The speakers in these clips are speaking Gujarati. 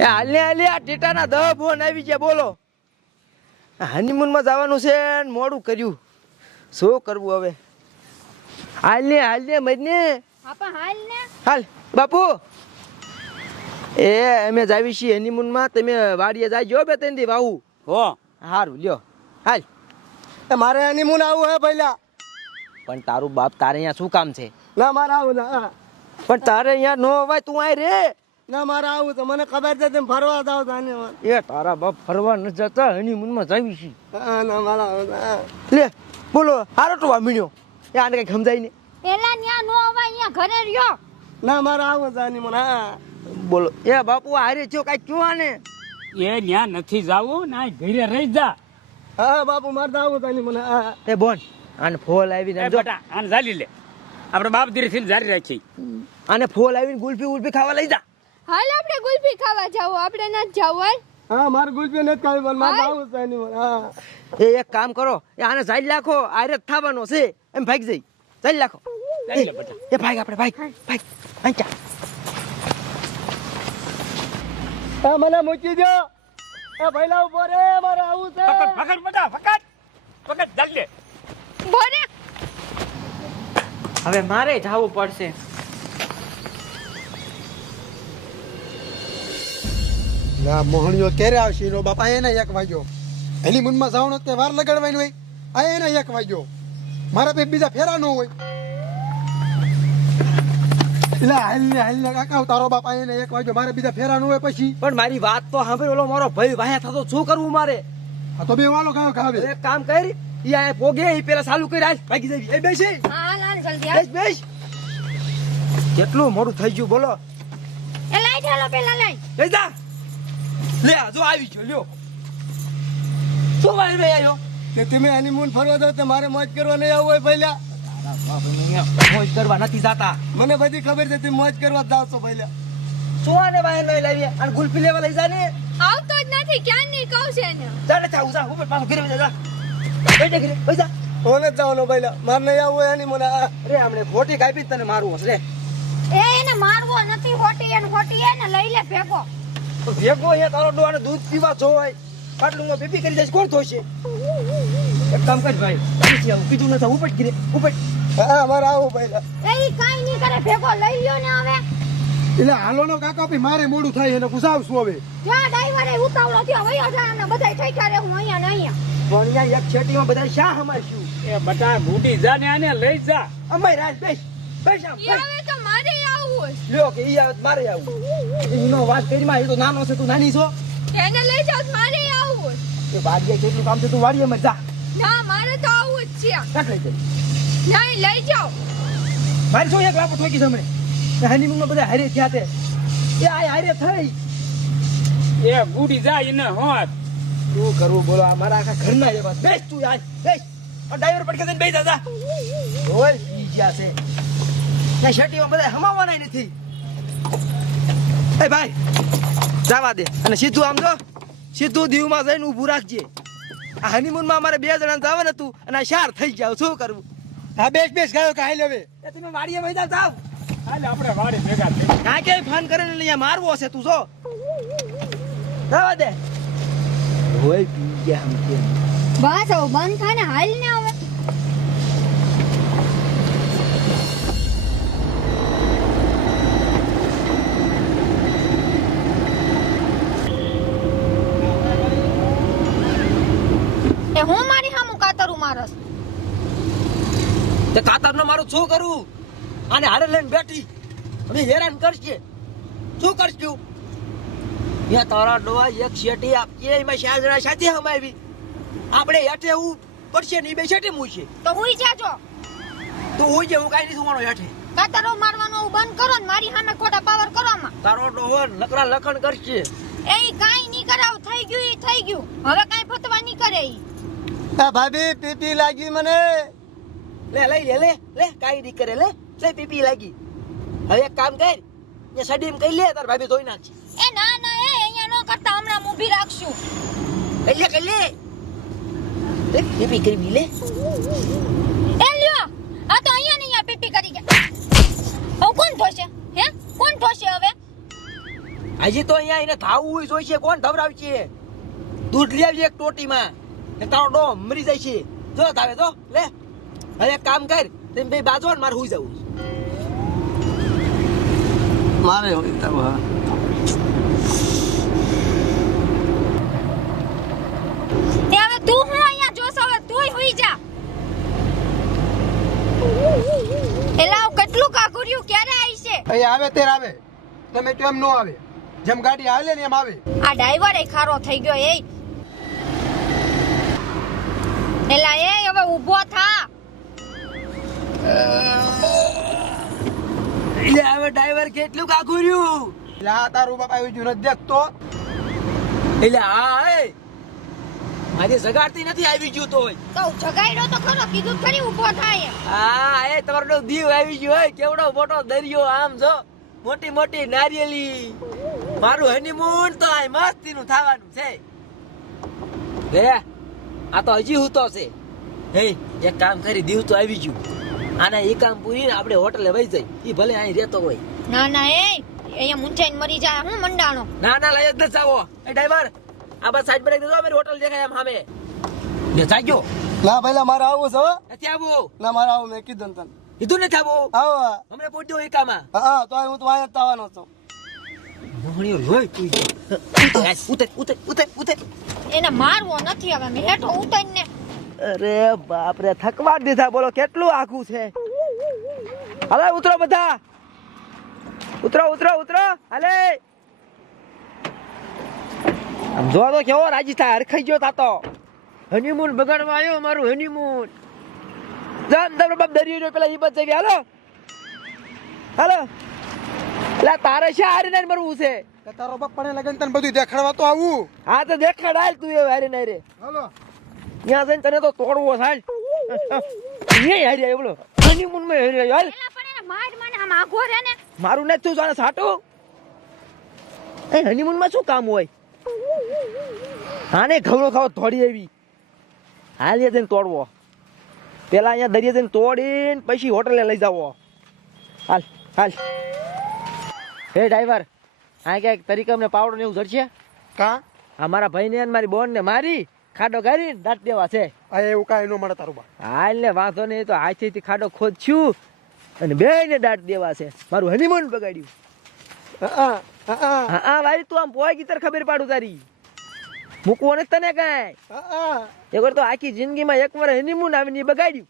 એ હાલે હાલે આ ટેટાના 10 ફોન આવી ગયા બોલો. હનીમૂનમાં જવાનું છે ને મોડું કર્યું. શું કરવું હવે? હાલ ને મજને આપા હાલ ને હાલ બાપુ. એ અમે જાવી છીએ હનીમૂનમાં. તમે વાડીએ જાજો બે ત્રણ દી વાહુ. હો સારું લ્યો હાલ. મારે હનીમૂન આવું હે પહેલા. પણ તારું બાપ તારે અહીંયા શું કામ છે? ના મારે આવું ના. પણ તારે અહીંયા નો અવાય તું આય રે. ના મારે આવું તો મને ખબર છે તમે ફરવા જાવ તો હનીમૂન. એ તારા બાપ ફરવા ન જતા હનીમૂનમાં જાવી છીએ. ના મારા આવું. લે બોલો હારો તો વામીણ્યો. એ આને કઈ સમજાય ને. પેલા ન્યા નો આવા અહીંયા ઘરે રહ્યો. ના મારે આવું છે હનીમૂન. હા બોલો એ બાપુ હારે છો કઈ કયો આને. એ ન્યા નથી જાવું ના ઘરે રહી જા. હા બાપુ મારે તો આવું છે હનીમૂન. હા એ બોન આને ફોલ આવીને એ જો બેટા આને ઝાલી લે. આપણે બાપ ધીરેથી જારી રાખી. આને ફોલ આવીને ગુલ્ફી ખાવા લઈ જા. હાલ આપણે ગુલ્ફી ખાવા જાવ. આપણે ન જાવ હોય. હા મારે ગુલપી નથી ખાવી પણ મારે આવું છે હનીમૂન. હા એ એક કામ કરો એ આને સાઈડ લાખો આરે થવાનો છે એમ ભાગ જઈ સાઈડ લાખો. લઈ લે બેટા. એ ભાગ આપણે ભાગ ભાગ આંચા. હા મને મૂકી દો. એ પહેલા ઉભો રે મારે આવું છે. પકડ પકડ બેટા પકડ ઝાલી લે. બોરે હવે મારે જવું પડશે. ના મોહણીઓ ક્યારે આવશે એનો બાપા એને 1 વાગ્યો. હનીમૂનમાં જવાનો તે વાર લગાડવાની હોય. આ એને 1 વાગ્યો. મારા બે બીજા ફેરા ન હોય. એટલે હાલ ને કાકા તારો બાપા એને 1 વાગ્યો. મારે બીજા ફેરા ન હોય પછી. પણ મારી વાત તો સાંભળ. ઓલો મારો ભાઈ વાયા થતો શું કરવું મારે? આ તો બે વાલો ખાવ ખાવે. એક કામ કરી ઈ આ પોગે ઈ પેલા ચાલુ કરી આજ ભાગી જવી. એ બેસી હાલ હાલ જલ્દી હાલ. બેસ કેટલું મોડું થઈ ગયું બોલો. એ લઈ ચાલો પેલા લઈ. લઈ જા. લે આ જો આવી ગયો લ્યો. શું વાય રે આયો? કે તમે હનીમૂન ફરવા જાવ તો મારે મોજ કરવા નહીં આવવું હોય પહેલા. મોજ કરવા નથી જાતા. મને બધી ખબર છે તમે મોજ કરવા જાવ છો પહેલા. શું આને વાય લઈ લાવી અને ગુલ્ફી લેવા લઈ જા ને. આવતો જ નથી. ક્યાં ની કહું છે ને. ચાલે જાઉં જા ઉપર પાછો ઘરે જા. બેઠે ઘરે ઓય જા. કોને જ જવાનું પહેલા. મારે નહીં આવવું હોય હનીમૂન. અરે હમણે ખોટી કાપી તને મારવું હશે રે. એ એને મારવો નથી. હોટી એને લઈ લે ભેગો. તો ભેગો અહીંયા તારો ડોહાને દૂધ પીવા જોવાય. પાટલુંમાં પીપી કરી જાય કોણ ધોશે? એક કામ કર ભાઈ નીચે આવું કીધું નથી ઉપટ ગીરે ઉપટ. હા મારે આવું પહેલા. એ કાઈ નહીં કરે. ભેગો લઈ લ્યો ને હવે. એટલે હાલો નો કાકા ભાઈ મારે મોડું થાય એને પૂછાવશું હવે. જ્યાં ડ્રાઈવરે ઉતાવળો થયો વયો જાય અને બધાય ઠેકા રે. હું અહીંયા ને અહીંયા. પણ અહીંયા એક છેટીમાં બધા શા હમારશું? એ બેટા બુડી જા ને આને લઈ જા. અમાય રાજ બેસ બેસ આમ ઈ હવે તો મારે આવું છે. લ્યો કે ઈ આવે તો મારે આવું. એનો વાત કરી માં એ તો નાનો છે તું નાની છો. એને લઈ જાવ તો મારે આવું છે. એ ભાગ્ય કેટલું કામ છે તું વાડીએમાં જા. ના મારે તો આવું જ છે. કાટ લઈ જાય. નહીં લઈ જાઓ. મારી શું એક લાપો ઠોકી જમણે. એ હનીમૂનમાં બધા હારે થયા તે. એ આ હારે થઈ. એ બુડી જા એને હોત. શું કરવું બોલો? આ મારા આખા ઘરના એવા. બેસ તું આજ બેસ. આ ડ્રાઈવર પટકે દઈને બેસ જા. રોલ ઈ ગયા છે. ત્યાં શેટીમાં બધા હમાવાના નથી. એ ભાઈ જવા દે અને સીધું આમ જો સીધું દીવમાં જઈને ઊભું રાખજે. આ હનીમૂનમાં અમારે 2 જણા જવાનું હતું અને આ 4 થઈ ગયા. શું કરવું? હા બેસ ગાયો કાઈ લેવે. એ તમે વાડીએ વઈ જાવ. હાલે આપણે વાડે ભેગા થઈ. ના કે ફોન કરીને અહીંયા મારવો છે તું જો. જવા દે. હોય પી ગયા આમ કેમ? બસ હવે બંધ થાય ને. હાલ ને હવે. એ હું મારી સામું કાતરું મારસ. તે કાતરનો મારું શું કરું? આને હારે લઈને બેઠી હવે હેરાન કરશે. શું કરશું? યા તારા ડોવા એક શેટી આપીએ એમાં 4 જણા સાથે હમાવી. આપણે હેઠે એવું પડશે ને 2 શેટી મૂકશે. તો હુઈ જાજો. તું હું જેવું કાંઈ નહીં સુવાનો હેઠે. કાતરો મારવાનું બંધ કરો ને મારી સામે ખોટા પાવર કરો માં. તારો ડોહો નકરા લખણ કરશે. એ કાઈ નહીં કરાવ. થઈ ગયું ઈ થઈ ગયું. હવે કાઈ ફતવા નહીં કરે ઈ. હા ભાભી પીપી લાગી મને. લે લઈ લે લે કાંઈ નહીં કરે. લે પીપી લાગી. હવે એક કામ કર એ સડીમ કઈ લે તાર ભાભી ધોઈ નાખશે. એ ના ના એ અહીંયા નો કરતા હમણાં ઊભી રાખશું. કઈ લે પીપી કરી લે. એ લ્યો આ તો અહીંયા ને અહીંયા પીપી કરી ગયા. હવે કોણ ધોશે? હે કોણ ધોશે હવે? આ હજી તો અહીંયા એને ધાવવું જોઈશે. કોણ ધવરાવશે? દૂધ લઈ આવજે એક ટોટીમાં. ને તારો ડો મરી જાય છે. જો તાવે તો લે. હવે એક કામ કર, તેમ બે બાજુ ને મારે હુઈ જવું. મારે હોય તો હા. તે હવે તું હું અહીંયા જોશ હવે તુંય હુઈ જા. એલા કેટલું કાકુર્યું ક્યારે આવી છે? અહીંયા આવે ત્યારે આવે, તમે તો એમ ન આવે. જેમ ગાડી હાલે ને એમ આવે. આ ડ્રાઈવર એ ખારો થઈ ગયો એ. એલા એ હવે ઊભો થા. એટલે હવે ડ્રાઈવર કેટલું કાકુર્યું. એટલે આ તારું બાપા આવી ગયું નથી દેખતો. એટલે હા હે મારી સગાડતી નથી આવી ગયું તોય. તો જગાડ્યો તો ખરો, કીધું ખરી ઊભો થાય એમ. હા એ તમારો દીવ આવી ગયો હોય. કેવડો મોટો દરિયો આમ જો, મોટી મોટી નારિયેલી. મારું હનીમૂન તો આ મસ્તી નું થવાનું છે. લે આ તો હજી હું તો છે. હે એક કામ કરી, દીવ તો આવી ગયું. આના એ કામ પૂરીને આપણે હોટલે વહી જઈ. ઈ ભલે અહીં રહેતો હોય. ના ના એ અહીંયા મુંચાઈને મરી જાય હું મંડાણો. ના ના લઈ જ ન જાવો. એ ડ્રાઈવર આ બસ સાઈડ પર રાખી દેજો. અમારી હોટલ દેખાય એમ સામે. ને જાગ્યો. ના પહેલા મારે આવું છે હો. નથી આવો. ના મારે આવું, મેં કીધું ને તને. કીધું નથી આવો. આવો હમણાં પહોંચ્યો એકામાં. હા તો હું તો અહીંયા જ આવવાનો છું. મોહણીઓ લોહી તું. ઉતર ઉતર ઉતર ઉતર. એને મારવો નથી હવે, મેં હેઠો ઉતારીને. અરે બાપ રે, થકવાડ દીધા. બોલો કેટલું આખું છે. હવે ઉતરો બધા, ઉતરો ઉતરો ઉતરો. હાલે આમ જો તો કેવો રાજી થાય. હરખાઈ ગયો તાતો. હનીમૂન બગાડવા આવ્યો મારું હનીમૂન. જાન તારો બાપ દરિયો પેલા ઈ બચ જવી. હાલો હાલો. એટલે તારે છે હારી નારી મરવું છે. કે તારો બાપ પણ લગન તને બધું દેખાડવા તો આવું. હા તો દેખાડ હાલ તું એ હારી નારી. હાલો ત્યાં જઈને તને તો તોડવો થાય. અહીંયા હારી આવ્યો બોલો. હનીમૂન માં હારી આવ્યો. હાલ એલા પણ એને માર મને આમ આઘો રે ને. મારું ને તું જાણે સાટું. એ હનીમૂન માં શું કામ હોય? આને ઘવડો ખાવ થોડી આવી. હાલ એ જઈને તોડવો. પેલા અહીંયા દરિયા જઈને તોડીને પછી હોટલે લઈ જાવો. હાલ હાલ. હે ડ્રાઈવર, આ ક્યાંક તરીકે અમને પાવડો ને એવું જડશે? કા આ મારા ભાઈને અને મારી બોન ને મારી ખાડો ગારીને દાંત દેવા છે. આ એવું કાંઈ ન મળે તારું બાપ. હાલ ને વાંધો નહીં, તો હાથેથી ખાડો ખોદશું અને બેયને દાંત દેવા છે. મારું હનીમૂન બગાડ્યું. હા ભાઈ તું આમ પોય ગીતર ખબર પાડું તારી. મૂકવો નથી તને કાંઈ. એકવાર તો આખી જિંદગીમાં એકવાર હનીમૂન આવીને બગાડ્યું.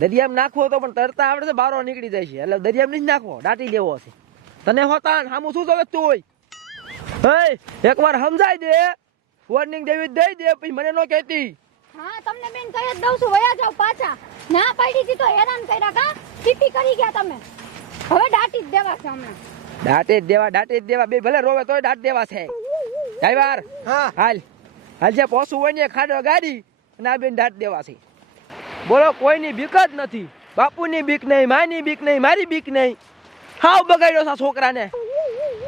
દરિયામાં નાખવો તો પણ તરતા આવડે છે, બારો નીકળી જાય છે. એટલે દરિયામાં નહીં નાખવો, દાટી દેવો છે. તને હોતા સામું શું જોવે તું હોય? હે એકવાર સમજાઈ દે, વોર્નિંગ દેવી દઈ દે, પછી મને નો કહેતી. હા તમને બેન કહી જ દઉં છું, વયા જાવ પાછા. ના પાડી હતી તો હેરાન કર્યા કા, ટીપી કરી ગયા તમે. હવે દાટી જ દેવા છે હમણાં. દાટે જ દેવા. બે ભલે રોવે તોય દાટ દેવા છે. ડ્રાઈવર હા હાલ હાલ, જે પોસું હોય ને ખાડો ગાડી અને આ બેન દાટ દેવા છે. બોલો કોઈની બીક જ નથી. બાપુની બીક નહીં, માની બીક નહીં, મારી બીક નહીં. હાવ બગાડ્યો છે આ છોકરાને.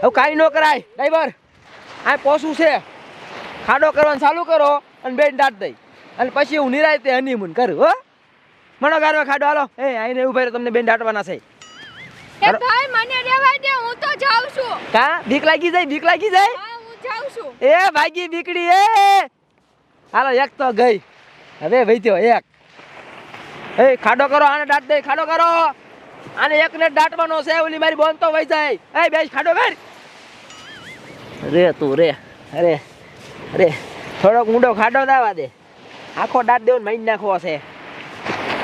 હવે કાંઈ ન કરાય. ડ્રાઈવર આ પોસું છે, ખાડો કરવાનું ચાલુ કરો અને બેન દાટ દઈ અને પછી હું નિરાયતે હનીમૂન કરું. હો મનો ગારવા ખાડો. હાલો એ આઈને ઉભા રહ્યો, તમને બેન દાટવાના છે. એ ભાઈ મને રહેવા દે, હું તો જાઉં છું. કા બીક લાગી જાય? બીક લાગી જાય? હા હું જાઉં છું. એ ભાગી બીકડી. એ હાલો એક તો ગઈ, હવે વૈત્યો એક. એ ખાડો કરો, આને દાટ દે. ખાડો કરો, આને એકને દાટવાનો છે. ઓલી મારી બોન તો વહી જાય. એ બેસ ખાડો કર. રે તું રે. અરે અરે થોડોક ઊંડો ખાડો દાવા દે. આખો દાટ દેવું મારી નાખવો છે.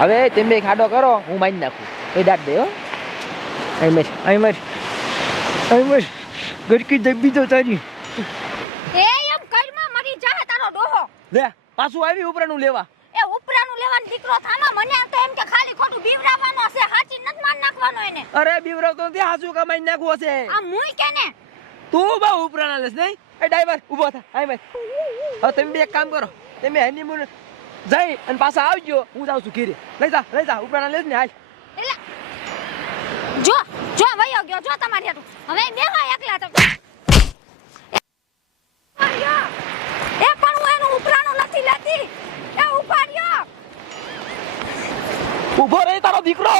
હવે તમે ખાડો કરો, હું મારી નાખું. એ દાટ દે. હો અહીં ગરકી દબી દો તારી. એ એમ કરમાં મરી જા તારો ડોહો. લે પાછું આવી ઉપરાનું લેવા. એ ઉપરાનું લેવાનો દીકરો થામા, મને તો એમ કે ખાલી ખોટું બીવરાવાનો છે, હાચી નત માર નાખવાનો એને. અરે બીવરાવ તો ત્યાં હાસુ કમાઈ નાખવો છે. આ મુઈ કે ને તું બહુ ઉપરાણા લેસ નહીં. એ ડ્રાઈવર ઊભો થા. હવે તમે બે એક કામ કરો, તમે હનીમૂન જઈ અને પાછા આવજો. હું જાઉં છું ઘીરે. લઈ જા ઉપરાણા લેસ ને. હાલ એટલે જો વયો ગયો જો તમારી હાટુ. હવે બેહો એકલા તો. એ પણ હું એનું ઉપરાનું નથી લેતી. એ ઉભા રહ્યો. ઊભો રહી તારો દીકરો.